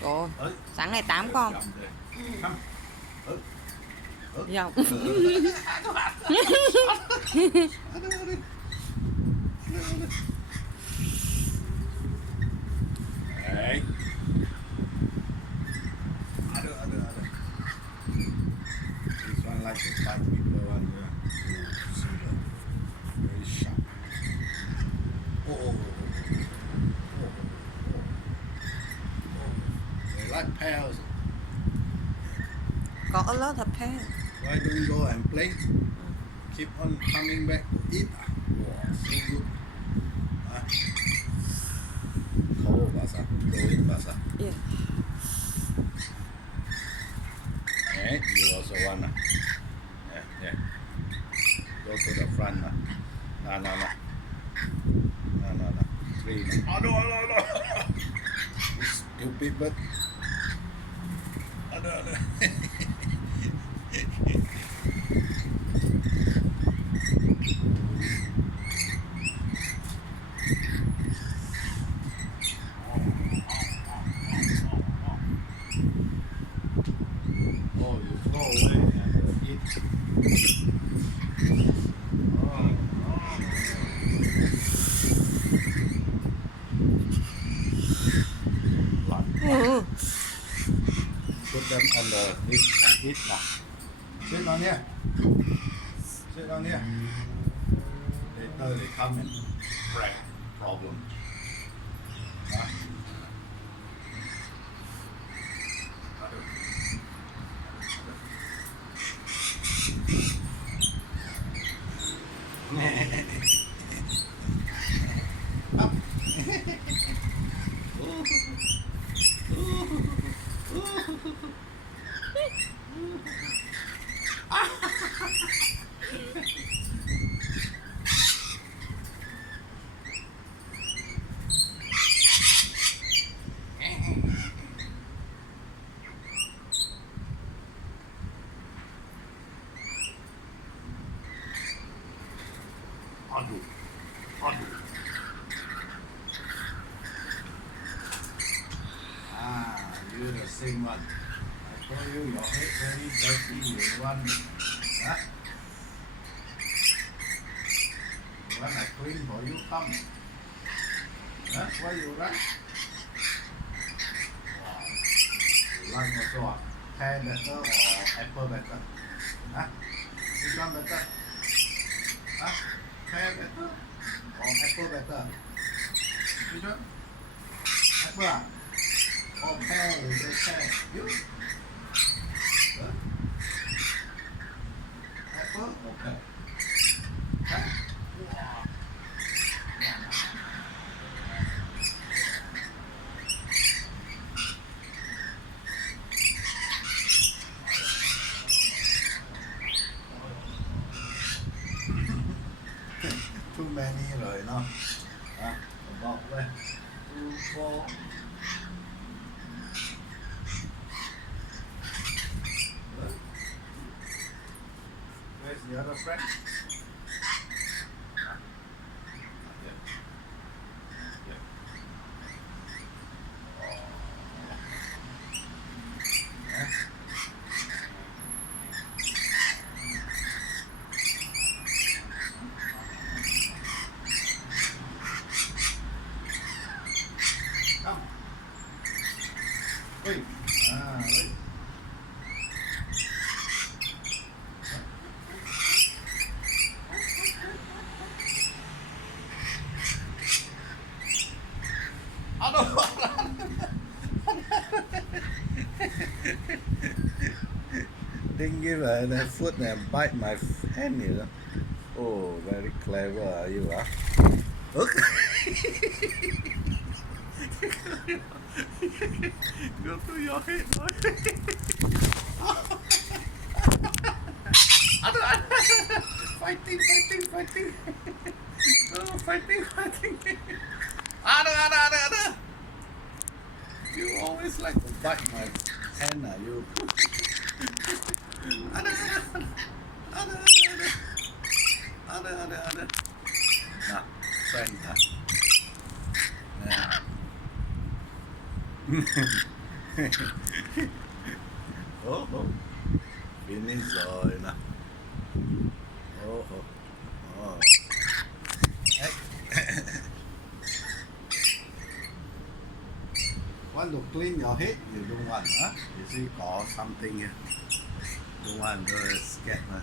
Trời Ơi, sáng ngày 8 con. chậm rồi. Come. Ơi, ơi. Dòng. Hey. Ada. This one like the five people one here. Oh, see that. Very sharp. Oh. They like pears. Có a lot of pain. Why don't you go and play? Keep on coming back to eat. Wow, so good. À, khổ bà sao? Đồ ít bà sao? Yeah. Hey, you also wanna? Yeah. Go to the front. No. Three. No. Stupid bird. No. Oh, you go away and eat. Oh. Ừ. Put them on the dish and eat now. Sit on here. Sit on here. Later they come and break problem. Up. Aduh. You the same one. I told you your head very dirty. You want, huh? You want I clean for you? Come. Huh? Why you run? Wow. You like also pear better or apple better? Huh? Which one better? Huh? Pear better or apple better? Which one? Apple ah? Oh, pear, you say pear. You? Huh? Apple or pear? Huh? Wow. Too many rồi nó. À, một đây. Two, four. Where's the other friend? Come. Wait. Wait. Aduh. Didn't give the foot and bite my hand, you know. Oh, very clever are you, huh? Look. Go to your head, boy. Fighting. No, fighting. Ada. You always like to bite my hand, you. Ada. Nah, friend. Nah. oh, finish rồi nè. Oh, oh. Want to clean your head? You don't want, huh? You see, got something here. Don't want to scared, huh?